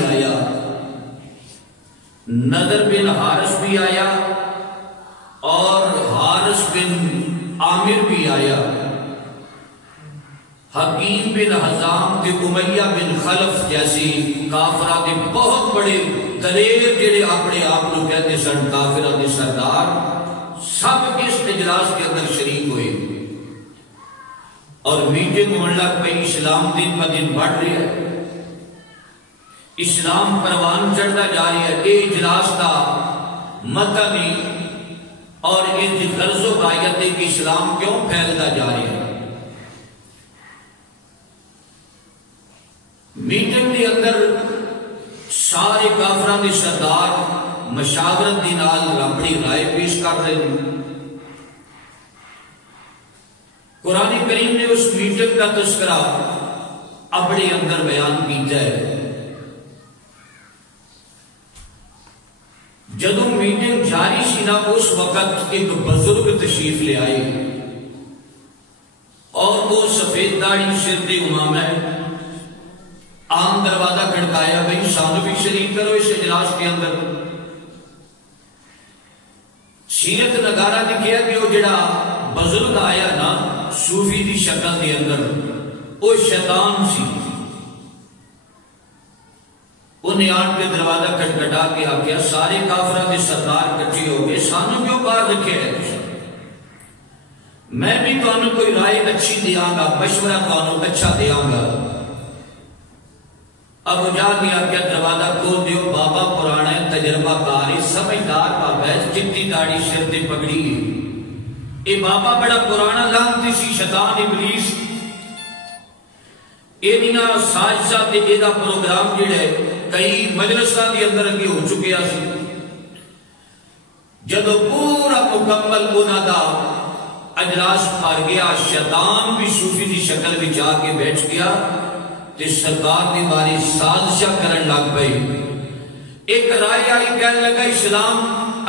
بھی آیا، نضر بن حارث بھی آیا اور حارث بن عامر بھی آیا، حکیم بن حزام تے امیہ بن خلف جیسی کافرہ دے بہت بڑے دلیر جڑے اپنے آپ کو کہتے سن کافرہ دے سردار، سب اس اجلاس کے اندر شریک ہوئے اور میٹنگ ہونے لگ پئی۔ اسلام دن ب دن بڑھ رہا ہے، اسلام پروان چڑھتا جا رہا ہے۔ یہ اجلاس کا مطلب اور اس غرض و غایت ہے کہ اسلام کیوں پھیلتا جا رہا ہے۔ میٹنگ کے اندر سارے کافران کے سردار مشاورت دی نال اپنی رائے پیش کر رہے ہیں۔ قرآن کریم نے اس میٹنگ کا تذکرہ اپنے اندر بیان کیتا ہے۔ جدوں میٹنگ جاری سی نا اس وقت ایک بزرگ تشریف لے آئے اور وہ سفید داڑھی سر تے امام ہے، عام دروازہ کھڑکایا، بھئی سانو بھی شریک کرو اس اجلاس کے اندر۔ سیرت نگارہ دکھیا کہ وہ جڑا بزرگ آیا نا صوفی دی شکل دے اندر، وہ شیطان سی۔ انہیں آن کے دروازہ کھٹکھٹا کے آکیا سارے کافرہ دے سردار کٹھے ہو گئے، سانو کیوں باہر رکھے ہے؟ میں بھی تانوں کوئی رائے اچھی دیاں گا، مشورہ تانوں اچھا دیاں گا۔ ابو جہل نے آکیا دروازہ کھول دیو، بابا پرانا ہے، تجربہ کار ہے، سمجھدار بابا ہے، چٹی داڑھی سر تے پگڑی ہے۔ اے بابا بڑا پرانا لعنتی سی، شیطان ابلیس۔ اینا سازشہ تے ایدہ پروگرام جڑے کئی مجلسہ دی اندر اگے ہو چکے آسی۔ جدو پورا مکمل انہاں دا اجلاس پار گیا، شیطان بھی صوفی دی شکل بھی جا کے بیٹھ گیا تے سرکار دی باری سازشہ کرن لگ پئی۔ ایک رائے آئی کہنے لگا اسلام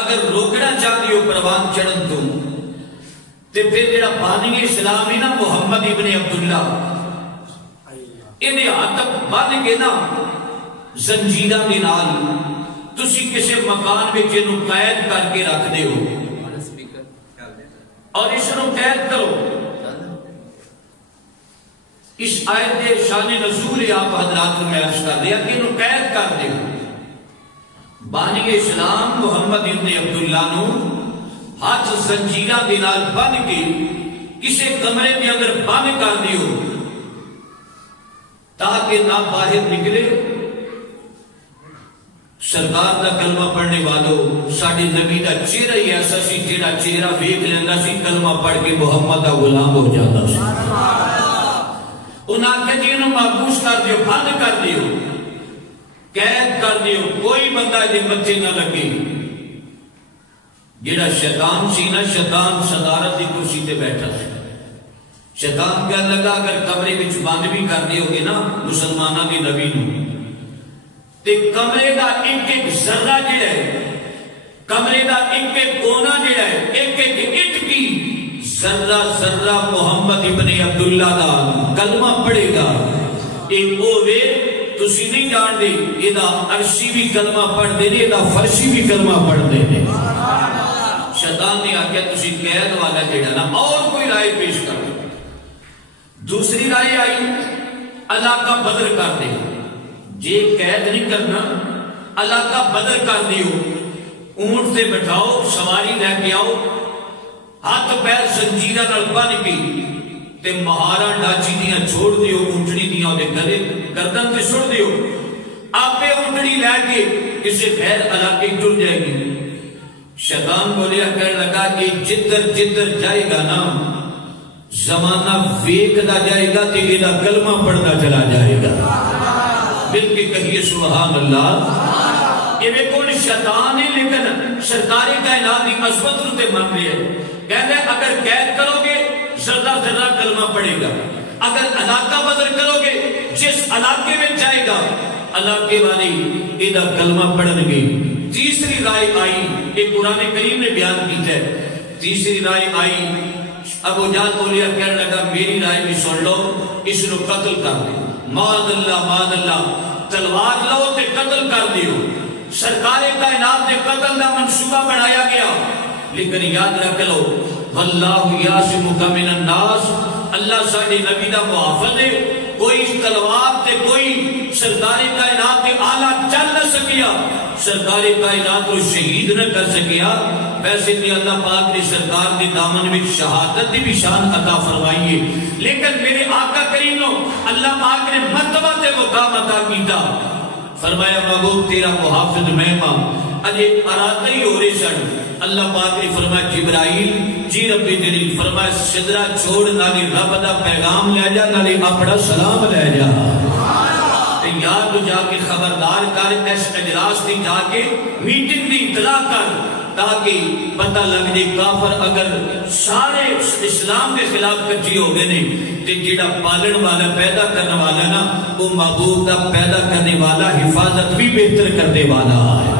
اگر روکنا چاہتی ہو پروان چڑھن تو تے پھر جڑا بانی اسلام ہی نا محمد ابن عبداللہ، انہیں ہاتھ بن کے نا زنجیرہ دی نال تسی کسے مکان میں جنہوں قید کر کے رکھ دے ہو اور اس نو قید کرو۔ اس آیت دے شان نزول آپ حضرات میں عرض کر دیا کہ انہوں قید کر دے ہو۔ بانی اسلام محمد ابن عبداللہ نو ہاتھ زنجیرہ دی نال بن کے کسے کمرے میں اگر بند کر دے ہو تاکہ نہ باہر نکلے۔ سرکار دا کلمہ پڑھنے والوں ساڑھے نبی دا چہرہ ہی ایسا سی، تیرا چہرہ ویکھ لیندہ سی، کلمہ پڑھ کے محمد دا غلام ہو جاتا سی۔ انہاں کہتے ہیں محبوس کر دیو، بند کر دیو، قید کر دیو، کوئی بندہ دے مچے نہ لگے۔ جیڑا شیطان سی نا، شیطان صدارت دی کرسی تے بیٹھا سی۔ شیطان کہنے لگا اگر کمرے وچ بند بھی کر دیو گے نا مسلمانہ دی نبی نو تے کمرے دا ایک ایک ذرہ جڑا ہے، کمرے دا ایک ایک کونا جڑا ہے، ایک ایک اٹ کی ذرہ ذرہ محمد ابن عبداللہ دا کلمہ پڑھے گا۔ ایک اوے تسی نہیں جان دے ایدہ عرشی بھی کلمہ پڑھ دے دے، ایدہ فرشی بھی کلمہ پڑھ دے دے۔ شیطان نے آکیا تسی قید والا جڑا نا اور کوئی رائے پیش کر دے۔ دوسری رائے آئی علاقہ بدل کر دے، جے قید نہیں کرنا علاقہ بدل کر دیو، اونٹ سے بٹھاؤ، سواری لے کے آؤ، ہاتھ پیر زنجیرہ نال بن کے تے مہارا ڈاچی دیاں چھوڑ دیو، اونٹنی دیاں دے گلے گردن تے چھوڑ دیو، آپے اونٹنی لے کے کسی غیر علاقے ٹر جائے گی۔ شیطان بولیا کہنے لگا کہ جدر جدر جائے گا نا زمانہ ویکھدا جائے گا تے ایدہ کلمہ پڑھنا چلا جائے گا۔ مل کے کہیے سبحان اللہ۔ یہ میں کون شیطان ہے لیکن سرکاری کائنات کی عظمت روتے مان لیا کہتے ہیں اگر قید کرو گے ذرہ ذرہ کلمہ پڑھے گا، اگر علاقہ بدل کرو گے جس علاقے میں جائے گا علاقے والی ایدہ کلمہ پڑھن گے۔ تیسری رائے آئی، ایک قرآن کریم نے بیان کی ہے، تیسری رائے آئی ابو جہل بولیا کہنے لگا میری رائے بھی سن لو، اس نے قتل کر دے، معاذ اللہ تلوار لو تے قتل کر دیو. سرکار کائنات دے قتل دا منصوبہ بنایا گیا. لیکن یاد رکھ لو واللہ یعصمک من الناس، اللہ ساڈے نبی دا محافظ ہے. کوئی تلوار تے کوئی سرکار کائنات تے آلہ چل نہ سکیا، سرکار کائنات کو شہید نہ کر سکیا. ویسے تے اللہ پاک نے سرکار کے دامن میں شہادت دی بھی شان عطا فرمائی ہے. لیکن میرے آقا کریم نو اللہ پاک نے مرتبہ تے مقام عطا کیتا. فرمایا محبوب تیرا محافظ میں ماں. اجے ارادہ ہی ہو رہے سن. اللہ پاک نے فرمایا جبرائیل جی رب جلیل، فرمایا سدرہ چھوڑ نالی رب دا پیغام لے جا، نالی اپنا سلام لے جا. یاد تو جا کے خبردار کر، اس اجلاس دی جا کے میٹنگ دی اطلاع کر، تاکہ پتہ لگ جائے کافر اگر سارے اسلام کے خلاف کچھی ہو گئے نہیں تے جڑا پالن والا پیدا کرنے والا نا وہ محبوب دا پیدا کرنے والا حفاظت بھی بہتر کرنے والا ہے.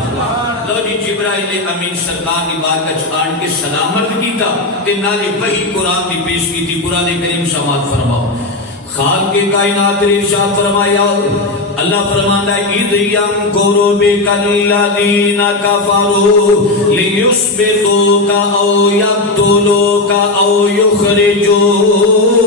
لو جی جبرائیل امین سرکار کی بات کا چھان کے سلامت کیتا تے نالی وہی قرآن دی پیش کی تھی. قرآن کریم سماعت فرماؤ. خالق کائنات نے ارشاد فرمایا، اللہ فرماتا ہے اذ یمکر بک الذین کفروا لیثبتوک او یقتلوک او یخرجوک.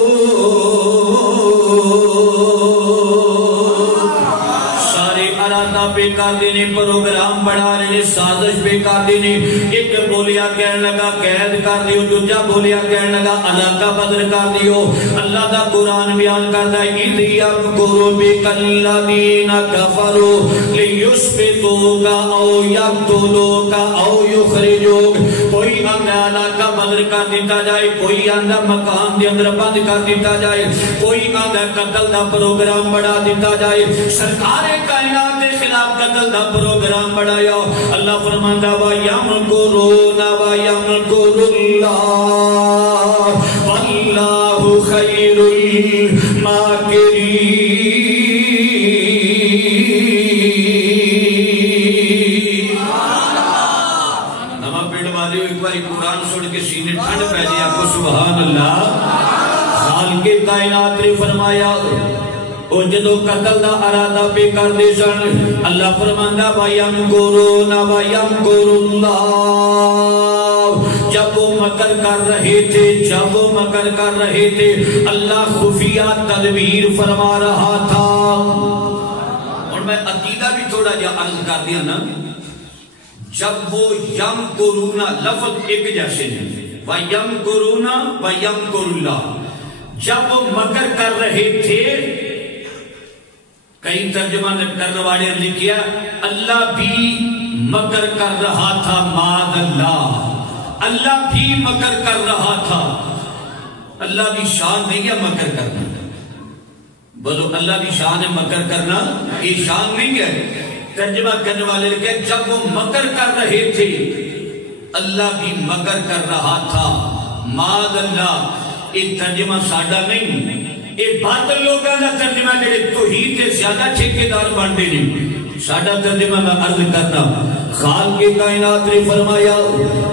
بیکار دینے پروگرام بڑھا رہے، سازش بیکار دینے. ایک بولیا کہنے لگا قید کر دیو، دوجا بولیا کہنے لگا علاقہ بدر کر دیو. اللہ دا قرآن بیان کرتا ہے اذ یمکر بک الذین کفروا لیثبتوک او یقتلوک او یخرجوک. کوئی آندہ علاقہ بدر کر دیتا جائے، کوئی آندہ مقام دے اندر بند کر دیتا جائے، کوئی آندہ قتل دا پروگرام بڑھا دیتا جائے. سرکار کائنات کے خلاف قتل دا پروگرام بڑھایا. اللہ فرماندا وَيَمْكُرُونَ وَيَمْكُرُ اللَّهُ وَاللَّهُ خَيْرُ الْمَاكِرِينَ. نما پیڑ والے ایک باری قرآن سن کے سینے ٹھنڈ پہ دیا کو سبحان اللہ. خالق کائنات نے فرمایا او جدو قتل دا ارادہ پہ کر دے سن، اللہ فرماندہ وَيَمْكُرُونَ وَيَمْكُرُ اللَّهُ. جب وہ مکر کر رہے تھے، جب وہ مکر کر رہے تھے، اللہ خفیہ تدبیر فرما رہا تھا. اور میں عقیدہ بھی تھوڑا جا عرض کر دیا نا، جب وہ یمکرون لفظ ایک جیسے ہیں، وَيَمْكُرُونَ وَيَمْكُرُ اللَّهُ. جب وہ مکر کر رہے تھے، کئی ترجمہ کرنے والے نے لکھیا اللہ بھی مکر کر رہا تھا. معاذ اللہ، اللہ بھی مکر کر رہا تھا. اللہ کی شان نہیں ہے مکر کرنا. بولو اللہ کی شان ہے مکر کرنا، یہ شان نہیں ہے. ترجمہ کرنے والے لکھے جب وہ مکر کر رہے تھے اللہ بھی مکر کر رہا تھا. معاذ اللہ، یہ ترجمہ ساڈا نہیں، یہ باطل لوگاں دا ترجمہ جڑے توحید تے زیادہ ٹھیکیدار بنتے نہیں. ساڈا ترجمہ میں عرض کرتا، خالق کائنات نے فرمایا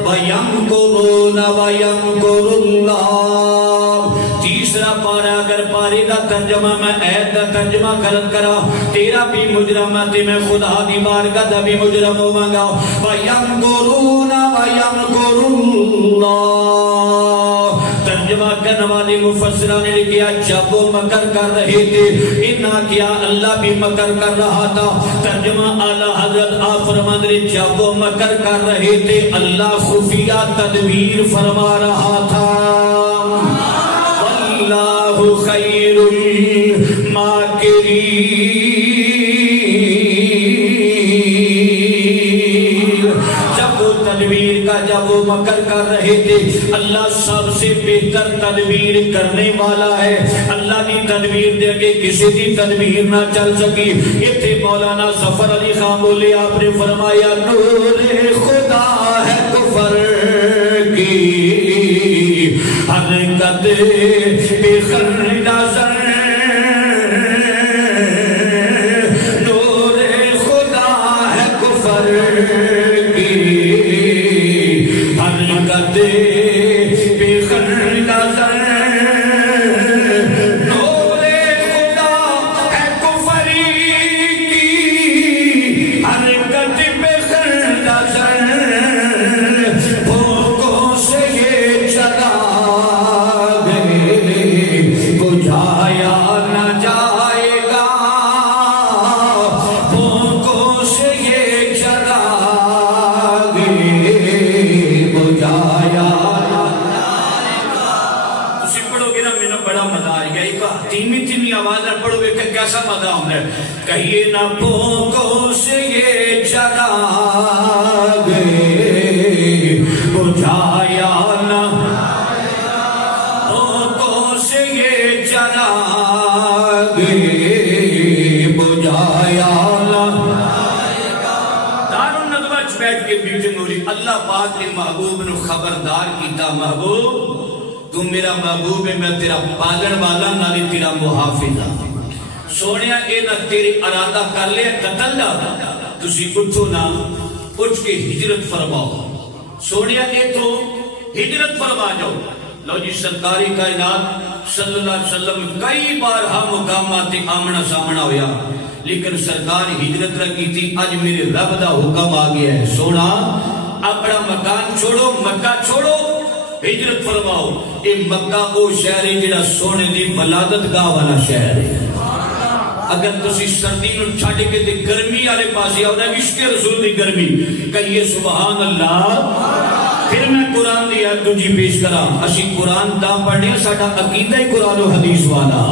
وَيَمْكُرُونَ وَيَمْكُرُ اللَّهُ. تیسرا پارا اگر پارے دا ترجمہ میں ایت دا ترجمہ غلط کرا، تیرا بھی مجرم تے میں خدا دی بارگاہ دا بھی مجرم ہوواں گا. وَيَمْكُرُونَ وَيَمْكُرُ اللَّهُ. ترجمہ کرنے والے مفسرہ نے لکھیا جب وہ مکر کر رہے تھے، انہاں کیا اللہ بھی مکر کر رہا تھا. ترجمہ اعلیٰ حضرت آپ فرمان رہے جب وہ مکر کر رہے تھے اللہ خفیہ تدبیر فرما رہا تھا. واللہ خیر الماکرین. تدبیر کا جب وہ مکر کر رہے تھے، اللہ سب سے بہتر تدبیر کرنے والا ہے. اللہ کی تدبیر دے کے کسی کی تدبیر نہ چل سکی. اتھے مولانا ظفر علی خان بولے، آپ نے فرمایا نور خدا ہے کفر کی حرکت بے خردہ سر. نور خدا ہے کفر بے خردہ سر. نور خدا ہے کفری کی کیسا مزہ ہونا ہے. کہیے نہ پھونکوں سے یہ چراغ بجھایا نہ پھونکوں سے یہ چراغ بجھایا نہ. دارالندوہ چ بیٹھ کے میٹنگ ہو رہی. اللہ پاک نے محبوب نو خبردار کیتا محبوب تو میرا محبوب ہے میں تیرا پالن والا نالی تیرا محافظ ہاں. سونیا اے نہ تیرے ارادہ کر لے قتل دا تسی اٹھو نہ اٹھ کے ہجرت فرماؤ. سونیا اے تو ہجرت فرما جاؤ. لو جی سرکاری کائنات صلی اللہ علیہ وسلم کئی بار ہم مقامات آمنا سامنا ہویا لیکن سرکار ہجرت رکھی تھی. آج میرے رب دا حکم آ گیا ہے سونا اپنا مکان چھوڑو مکہ چھوڑو ہجرت فرماؤ. اے مکہ او شہر ہے جڑا سونے دی ولادت گاہ والا شہر ہے. اگر تسی سردی نو چھڈ کے تے گرمی والے پاسے آؤ نا عشق رسول دی گرمی کہیے سبحان اللہ. پھر میں قرآن دی آیت تجھی پیش کرا. اسی قرآن دا پڑھنے ساڈا عقیدہ ہی قرآن و حدیث والا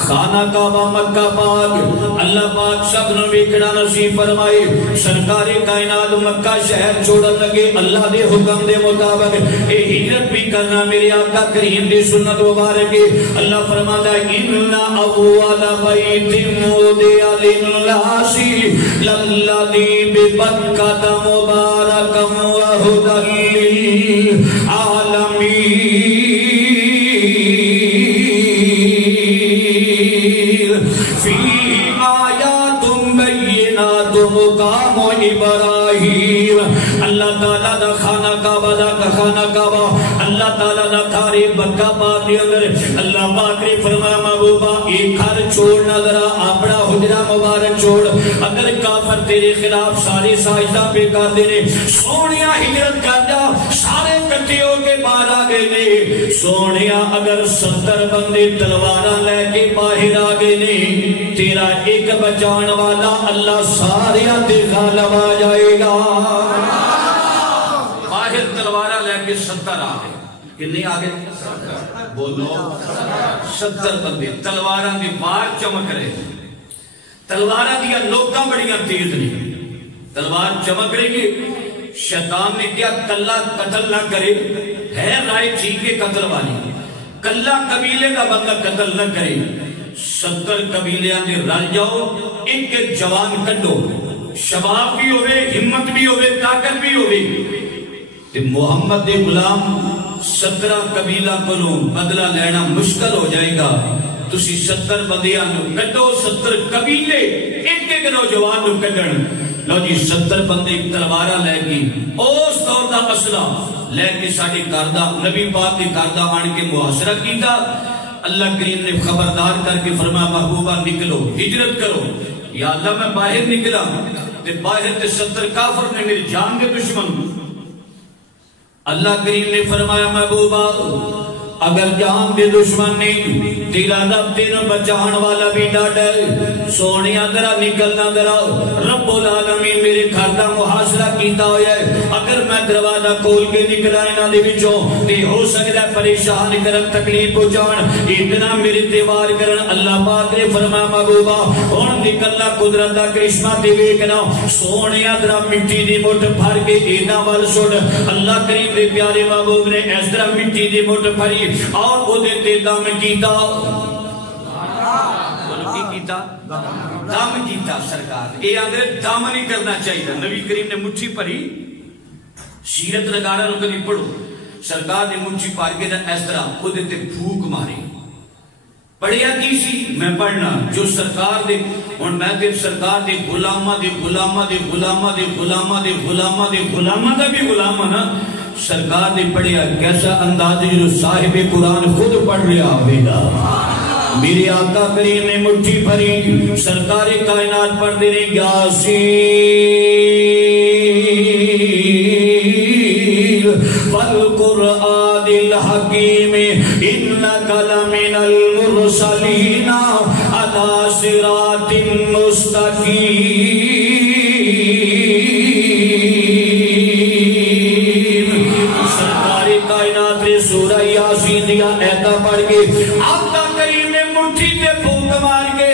خانہ کعبہ مکہ پاک اللہ پاک سب نو ویکھنا نصیب فرمائے. سرکار کائنات مکہ شہر چھوڑن لگے اللہ دے حکم دے مطابق. اے ہجرت بھی کرنا میرے آقا کریم دی سنت مبارک ہے. اللہ فرماتا ہے ان اول بیت وضع للناس للذی ببکۃ مبارکا وہدی للعالمین فیہ آیات بینات مقام ابراہیم. اللہ تعالیٰ دا خانہ کعبہ دا خانہ کعبہ اللہ تعالیٰ دا کھارے مکہ پاک دے اندر اللہ پاک نے فرمایا محبوبہ ایک گھر چھوڑنا ذرا اپنا حجرہ مبارک چھوڑ. اگر کافر تیرے خلاف سارے ساجدہ پہ کر دینے سونیا ہجرت کر جا. سارے کٹھے ہو کے باہر آ گئے نے. سونیا اگر 70 بندے تلواراں لے کے باہر آ گئے نے تیرا ایک بچان والا اللہ سارے تے غالب آ جائے گا. باہر تلوارہ لے کے 70 آ گئے. کتنے آ گئے؟ بولو 70 بندے. تلواراں دی بار چمک رہے. تلواراں دیا نوکاں بڑیاں تیز نہیں. تلوار چمک رہی ہے. شیطان نے کیا کلا قتل نہ کرے ہے رائے ٹھیک ہے قتل والی. کلا قبیلے کا بندہ قتل نہ کرے. 70 قبیلیاں دے رل جاؤ ایک ایک جوان کڈو. شباب بھی ہوئے ہمت بھی ہوئے طاقت بھی ہوئے. تے محمد دے غلام 17 قبیلہ کلوں بدلہ لینا مشکل ہو جائے گا. تسی 70 بندیاں نو کڈو. 70 قبیلے ایک ایک نوجوان نو کڈن. لو جی 70 بندے تلوارہ لے گی اس دور دا اسلحہ لے کے ساڈے گھر دا نبی پاک دے گھر دا آن کے محاصرہ کیتا. اللہ کریم نے خبردار کر کے فرمایا محبوبہ نکلو ہجرت کرو. یا اللہ میں باہر نکلا تے باہر تے 70 کافر نے میری جان دے دشمن. اللہ کریم نے فرمایا محبوبہ اگر جان دے دشمن نہیں تیرا رب تینوں بچان والا بھی ڈاڈا ہے. سونیا ذرا نکلنا ذرا رب العالمین میرے گھر دا محاصرہ کیتا ہویا ہے. اگر میں دروازہ کھول کے نکلا انہاں دے وچوں تے ہو سکدا ہے پریشان کرن تکلیف پہنچان اتنا میرے تے وار کرن. اللہ پاک نے فرمایا محبوبہ ہن نکلنا قدرت دا کرشمہ تے ویکھنا. سونیا ذرا مٹی دی مٹھ بھر کے انہاں ول سٹ. اللہ کریم دے پیارے محبوب نے اس طرح مٹی دی مٹھ بھری اور وہ دیتے دم کیتا. دم کیتا سرکار. یہ آدھے دم نہیں کرنا چاہیے. نبی کریم نے مٹھی پری سیرت نگارہ نو کبھی پڑھو. سرکار نے مٹھی پار کے اس طرح وہ دیتے پھوک ماری. پڑھیا کی سی میں پڑھنا جو سرکار دے اور میں دے سرکار دے غلامہ دے غلامہ دے غلامہ دے غلامہ دے غلامہ دے غلامہ دا بھی غلامہ نا. سرکار نے پڑھیا کیسا انداز جو صاحب قرآن خود پڑھ رہا ہوئے گا. میرے آقا کریم نے مٹھی بھری سرکار کائنات پڑھ دینے یاسین والقرآن الحکیم انک لمن المرسلین علی صراط مستقیم. سورہ یاسین دیا ایتا پڑھ کے آقا کریم نے مٹھی تے پھونک مار کے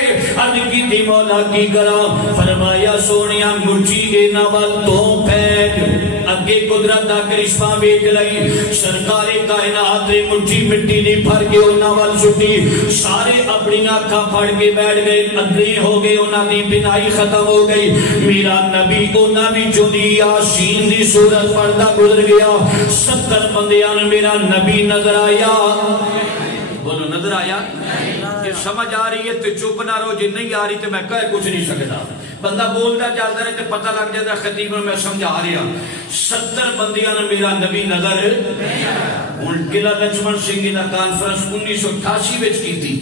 اللہ سونیا مرچی اینا وال تو پھیل اگے قدرت دا کرشمہ ویکھ لئی سرکار کائنات نے مٹھی مٹی نہیں پھر کے انہاں وال چھٹی سارے اپنی آنکھاں پھڑ کے بیٹھ گئے اندھے ہو گئے انہاں دی بینائی ختم ہو گئی میرا نبی انہاں بھی جو دی یاسین دی سورت پڑھتا گزر گیا 70 بندیاں میرا نبی نظر آیا بولو نظر آیا کہ سمجھ آ رہی ہے تو چپ نہ رہو جی نہیں آ رہی تو میں کہہ کچھ نہیں سکتا بندہ بولتا جاتا رہے تو پتہ لگ جاتا خطیب میں سمجھا رہا 70 بندیاں نے میرا نبی نظر ان قلعہ لچمن سنگھ دا کانفرنس 1988 وچ کی تھی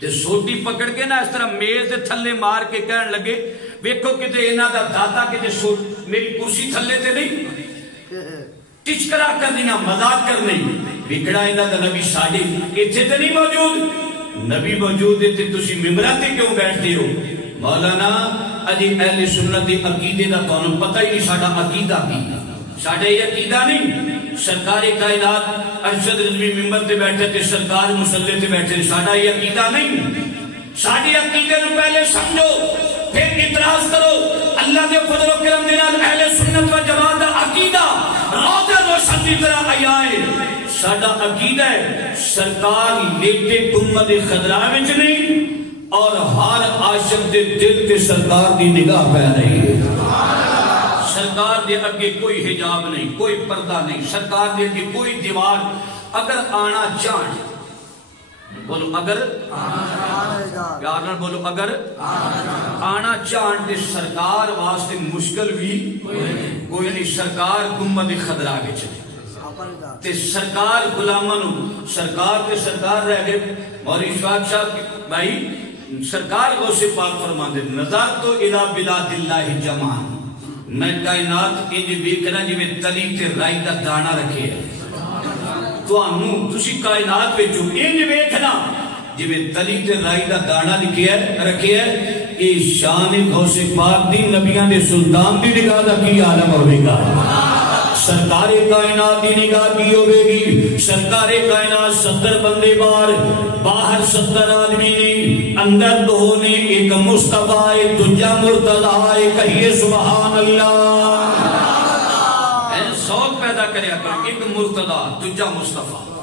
تے سوٹی پکڑ کے نا اس طرح میز دے تھلے مار کے کہن لگے ویکھو کتے انہاں دا دادا کتے میری کرسی تھلے تے نہیں ٹچکرا کرنیاں مذاق کرنی بکڑا انہاں دا نبی ساڑے ایتھے تے نہیں موجود نبی موجود ہے تے تسی ممبراں تے کیوں بیٹھتے ہو مولانا اجی اہل سنت دی عقیدے دا تانوں پتہ ہی نہیں ساڈا عقیدہ کی ساڈا یہ عقیدہ نہیں سرکار کائنات ارشد رضوی ممبر تے بیٹھے تے سرکار مصلی تے بیٹھے ساڈا یہ عقیدہ نہیں ساڈے عقیدے نوں پہلے سمجھو پھر اعتراض کرو اللہ دے فضل و کرم دے نال اہل سنت و جماعت دا عقیدہ روزہ روشن دی طرح آیا ہے ساڈا عقیدہ ہے سرکار لیٹے گنبد خضرا وچ نہیں اور ہر عاشق دے دل تے سرکار دی نگاہ پہ رہی ہے سرکار دے اگے کوئی حجاب نہیں کوئی پردہ نہیں سرکار دے اگے کوئی دیوار اگر آنا چاہن بولو اگر پیار نال بولو اگر آنا چاہن تے سرکار واسطے مشکل بھی کوئی نہیں سرکار گنبد خضرا وچ تے سرکار غلاماں سرکار تے سرکار رہ گئے مولوی اشفاق صاحب بھائی سرکار غوث پاک فرماندے نظر تو الہ بلاد اللہ جمع میں کائنات انج ویکھنا جویں تلی تے رائی دا دانا رکھے تانوں تسی کائنات وچ انج ویکھنا جویں تلی تے رائی دا دانا رکھے ہے اے شان غوث پاک دی نبیاں دے سلطان دی نگاہ دا کی عالم ہوے گا سرکار کائنات کی نگاہ کی ہوئے گی سرکار کائنات 70 بندے باہر 70 آدمی نے اندر 2 نے ایک مصطفیٰ ایک دجا مرتضیٰ ایک کہیے سبحان اللہ سوق پیدا کرے ایک مرتضیٰ دجا مصطفیٰ